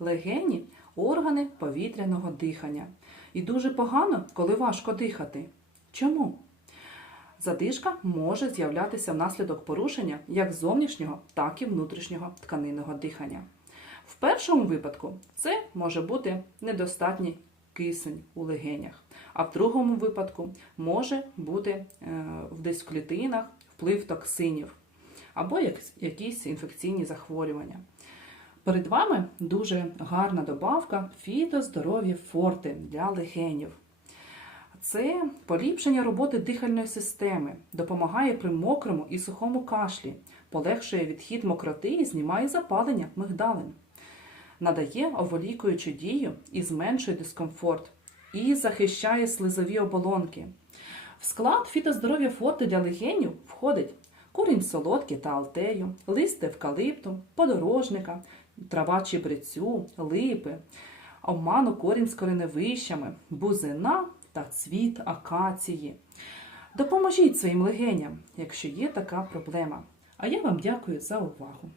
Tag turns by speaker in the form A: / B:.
A: Легені органи повітряного дихання. І дуже погано, коли важко дихати. Чому? Задишка може з'являтися внаслідок порушення як зовнішнього, так і внутрішнього тканинного дихання. В першому випадку це може бути недостатній кисень у легенях, а в другому випадку може бути е, десь в клітинах вплив токсинів або якісь інфекційні захворювання. Перед вами дуже гарна добавка фітоздоров'я форти для легенів. Це поліпшення роботи дихальної системи, допомагає при мокрому і сухому кашлі, полегшує відхід мокроти і знімає запалення мигдалин, надає оволікуючу дію і зменшує дискомфорт, і захищає слизові оболонки. В склад фітоздоров'я форти для легенів входить корінь солодки та алтею, лист евкалипту, подорожника, трава чебрецю, липи, обману корінь з кореневищами, бузина та цвіт акації. Допоможіть своїм легеням, якщо є така проблема. А я вам дякую за увагу.